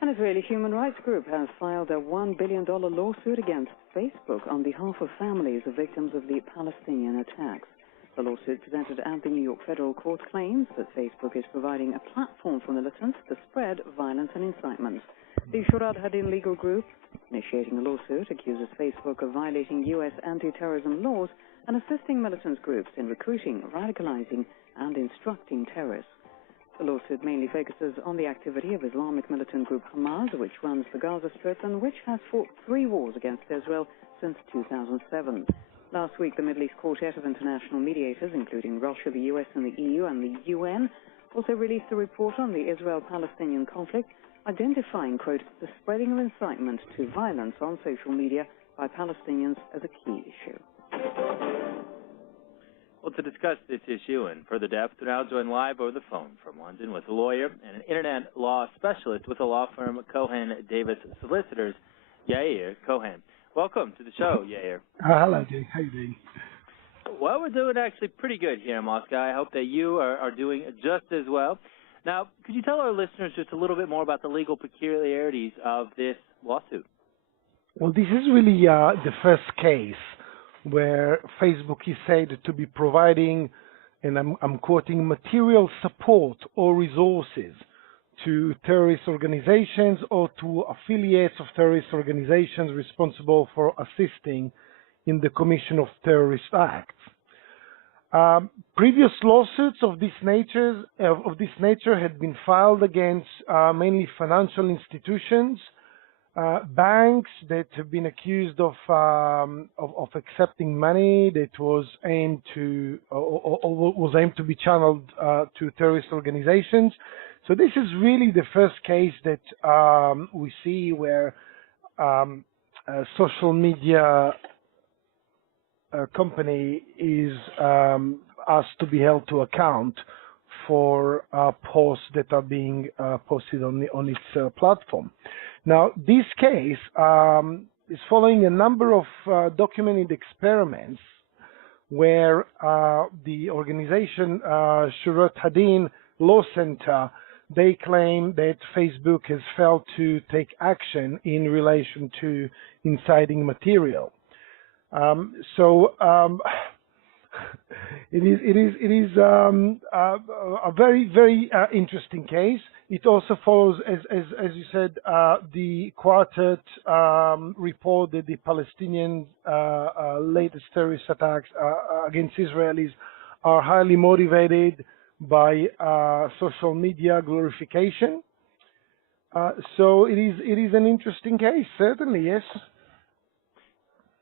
An Israeli human rights group has filed a $1 billion lawsuit against Facebook on behalf of families of victims of the Palestinian attacks. The lawsuit presented at the New York Federal Court claims that Facebook is providing a platform for militants to spread violence and incitement. The Shurat Hadin legal group, initiating the lawsuit, accuses Facebook of violating U.S. anti-terrorism laws and assisting militant groups in recruiting, radicalizing, and instructing terrorists. The lawsuit mainly focuses on the activity of Islamic militant group Hamas, which runs the Gaza Strip and which has fought 3 wars against Israel since 2007. Last week, the Middle East Quartet of international mediators, including Russia, the US, and the EU, and the UN, also released a report on the Israel-Palestinian conflict, identifying, quote, the spreading of incitement to violence on social media by Palestinians as a key issue. Well, to discuss this issue in further depth, we're now joined live over the phone from London with a lawyer and an internet law specialist with the law firm Cohen Davis Solicitors, Yair Cohen. Welcome to the show, Yair. Hello, Jay. How you doing? Well, we're doing actually pretty good here in Moscow. I hope that you are doing just as well. Now, could you tell our listeners just a little bit more about the legal peculiarities of this lawsuit? Well, this is really the first case where Facebook is said to be providing, and I'm quoting, material support or resources to terrorist organizations or to affiliates of terrorist organizations responsible for assisting in the commission of terrorist acts. Previous lawsuits of this nature had been filed against mainly financial institutions, banks that have been accused of accepting money that was aimed to be channeled to terrorist organizations. So this is really the first case that we see where a social media company is asked to be held to account for posts that are being posted on its platform. Now, this case is following a number of documented experiments where the organization Shurat Hadin Law Center, they claim that Facebook has failed to take action in relation to inciting material. It is a very, very interesting case. It also follows, as you said, the quartet report that the Palestinian latest terrorist attacks against Israelis are highly motivated by social media glorification. So it is an interesting case, certainly, yes.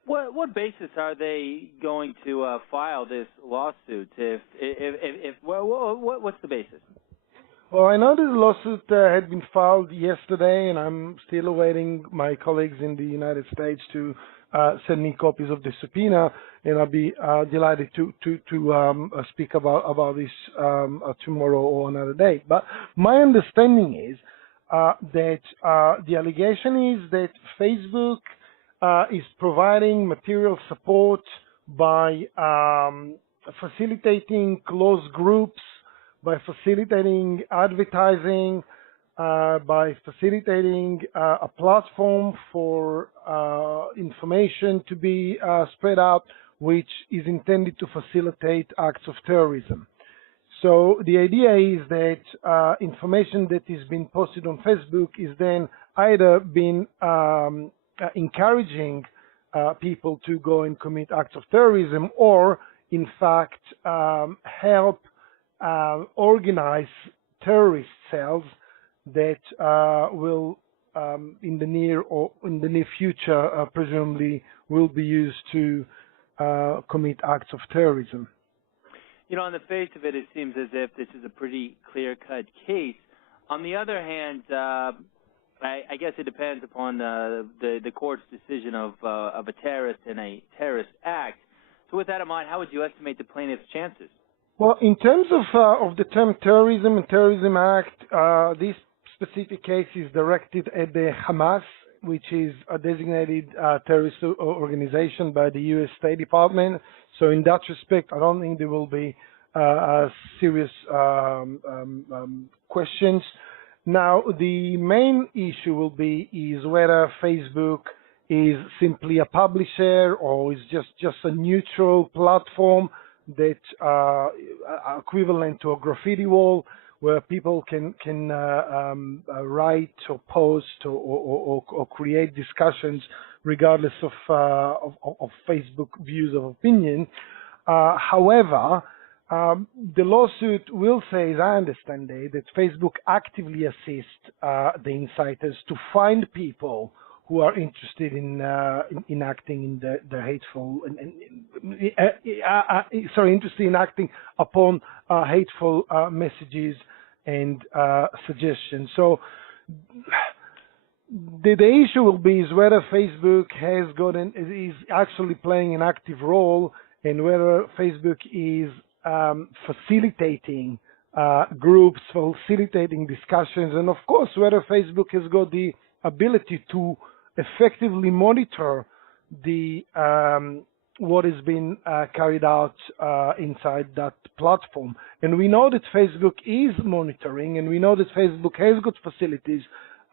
What basis are they going to file this lawsuit? What's the basis? Well, I know that the lawsuit had been filed yesterday, and I'm still awaiting my colleagues in the United States to send me copies of the subpoena, and I'll be delighted to speak about this tomorrow or another day. But my understanding is that the allegation is that Facebook is providing material support by facilitating closed groups, by facilitating advertising, by facilitating a platform for information to be spread out, which is intended to facilitate acts of terrorism. So the idea is that information that is being posted on Facebook is then either being encouraging people to go and commit acts of terrorism, or in fact help organize terrorist cells that will in the near future presumably will be used to commit acts of terrorism. You know, on the face of it, it seems as if this is a pretty clear-cut case. On the other hand, I guess it depends upon the court's decision of a terrorist in a terrorist act. So with that in mind, how would you estimate the plaintiff's chances? Well, in terms of the term terrorism and terrorism act, this specific case is directed at the Hamas, which is a designated terrorist organization by the U.S. State Department. So in that respect, I don't think there will be serious questions. Now, the main issue will be is whether Facebook is simply a publisher or is just a neutral platform that equivalent to a graffiti wall where people can write or post or create discussions regardless of Facebook views of opinion. However, the lawsuit will say, as I understand it, that Facebook actively assists the inciters to find people who are interested in acting in the hateful, interested in acting upon hateful messages and suggestions. So the issue will be is whether Facebook is actually playing an active role, and whether Facebook is facilitating groups, facilitating discussions, and of course whether Facebook has got the ability to effectively monitor the what has been carried out inside that platform. And we know that Facebook is monitoring, and we know that Facebook has got facilities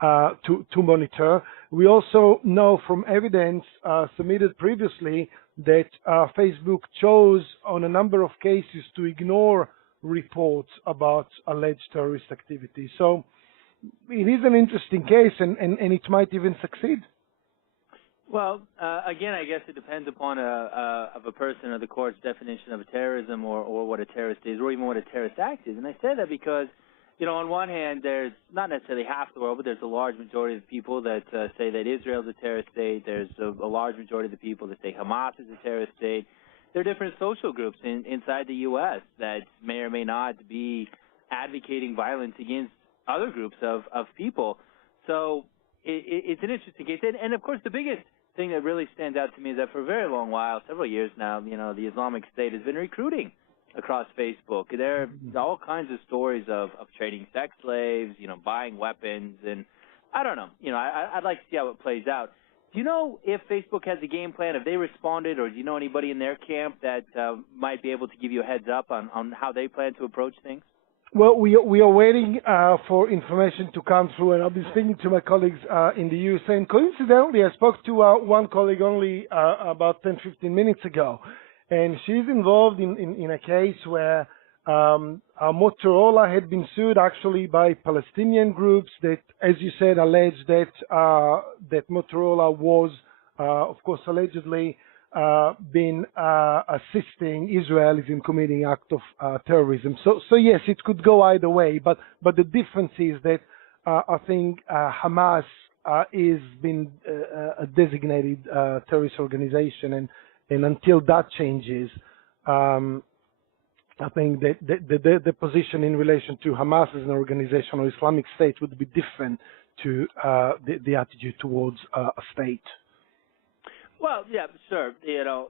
to monitor. We also know from evidence submitted previously that Facebook chose on a number of cases to ignore reports about alleged terrorist activity. So it is an interesting case, and it might even succeed. Well, again, I guess it depends upon a person or the court's definition of terrorism or what a terrorist is, or even what a terrorist act is. And I say that because, you know, on one hand, there's not necessarily half the world, but there's a large majority of people that say that Israel is a terrorist state. There's a large majority of the people that say Hamas is a terrorist state. There are different social groups inside the U.S. that may or may not be advocating violence against other groups of people. So it's an interesting case. And, of course, the biggest thing that really stands out to me is that for a very long while, several years now, you know, the Islamic State has been recruiting across Facebook. There are all kinds of stories of trading sex slaves, you know, buying weapons, and I don't know. You know, I'd like to see how it plays out. Do you know if Facebook has a game plan? Have they responded, or do you know anybody in their camp that might be able to give you a heads up on how they plan to approach things? Well, we are waiting for information to come through, and I'll be speaking to my colleagues in the USA. And coincidentally, I spoke to one colleague only about 10, 15 minutes ago, and she's involved in a case where Motorola had been sued actually by Palestinian groups that, as you said, alleged that that Motorola was, of course, allegedly been assisting Israelis in committing act of terrorism. So yes, it could go either way, but the difference is that I think Hamas is been a designated terrorist organization, and until that changes, I think that the position in relation to Hamas as an organization or Islamic State would be different to the attitude towards a state. Well, yeah, sure. You know,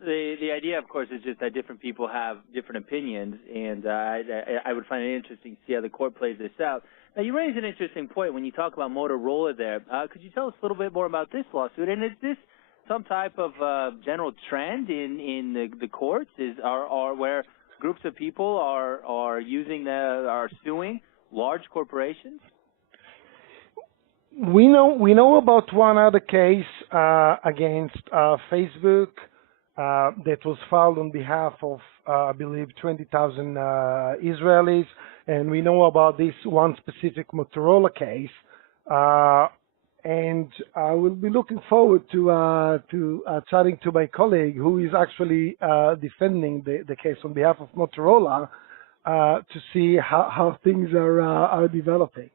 the idea, of course, is just that different people have different opinions, and I would find it interesting to see how the court plays this out. Now, you raise an interesting point when you talk about Motorola there. Could you tell us a little bit more about this lawsuit? And is this some type of general trend in the courts? Are where groups of people are suing large corporations? We know about one other case against Facebook that was filed on behalf of, I believe, 20,000 Israelis, and we know about this one specific Motorola case. And I will be looking forward to chatting to my colleague who is actually defending the case on behalf of Motorola to see how things are developing.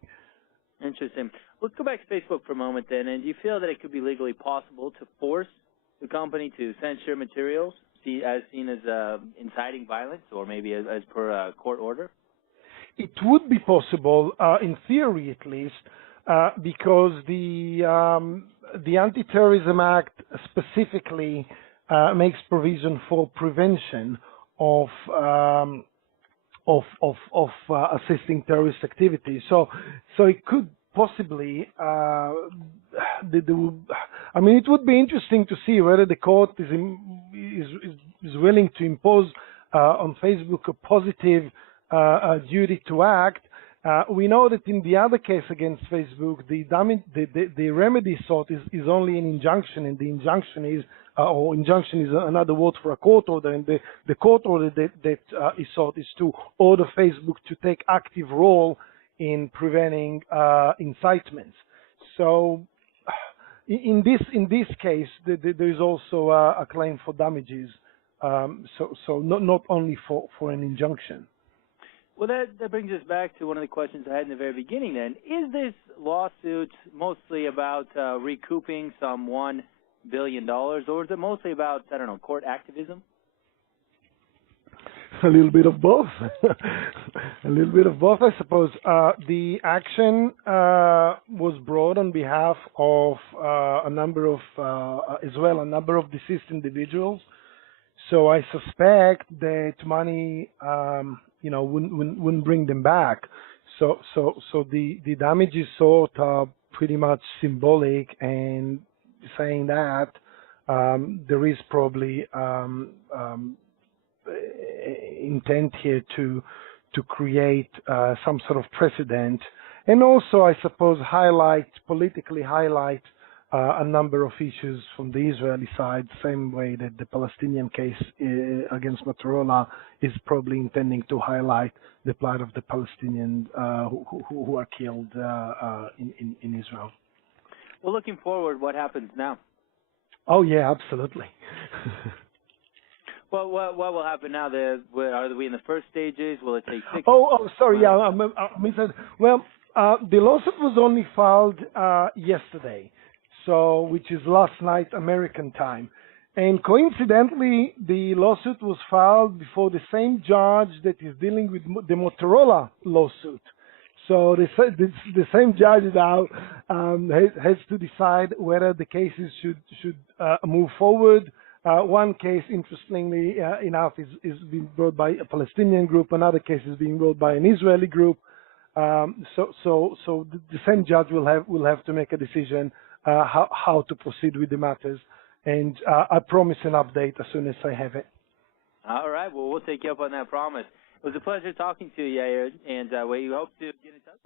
Interesting. Let's go back to Facebook for a moment then. And do you feel that it could be legally possible to force the company to censor materials as seen as inciting violence, or maybe as per a court order? It would be possible, in theory at least, because the Anti-Terrorism Act specifically makes provision for prevention of assisting terrorist activity. So it could possibly, I mean, it would be interesting to see whether the court is willing to impose on Facebook a positive duty to act, We know that in the other case against Facebook, the remedy sought is only an injunction, and the injunction is, or injunction is another word for a court order, and the court order that is sought is to order Facebook to take active role in preventing incitements. So in this case, there is also a claim for damages, so not only for an injunction. Well, that brings us back to one of the questions I had in the very beginning then. Is this lawsuit mostly about recouping some $1 billion, or is it mostly about, I don't know, court activism? A little bit of both. A little bit of both, I suppose. The action was brought on behalf of a number of deceased individuals. So I suspect that money, wouldn't bring them back. So the damages sought are pretty much symbolic, and saying that there is probably intent here to create some sort of precedent, and also I suppose politically highlight a number of issues from the Israeli side, same way that the Palestinian case against Motorola is probably intending to highlight the plight of the Palestinians who are killed in Israel. Well, looking forward, what happens now? Oh yeah, absolutely. Well, what will happen now? Are we in the first stages? Will it take 6 sorry, yeah, I misheard. Well, the lawsuit was only filed yesterday, which is last night American time. And coincidentally, the lawsuit was filed before the same judge that is dealing with the Motorola lawsuit. So the same judge now has to decide whether the cases should move forward. One case, interestingly enough, is being brought by a Palestinian group. Another case is being brought by an Israeli group. So the same judge will have to make a decision how to proceed with the matters. And I promise an update as soon as I have it. All right. Well, we'll take you up on that promise. It was a pleasure talking to you, Yair, and we hope to get in touch.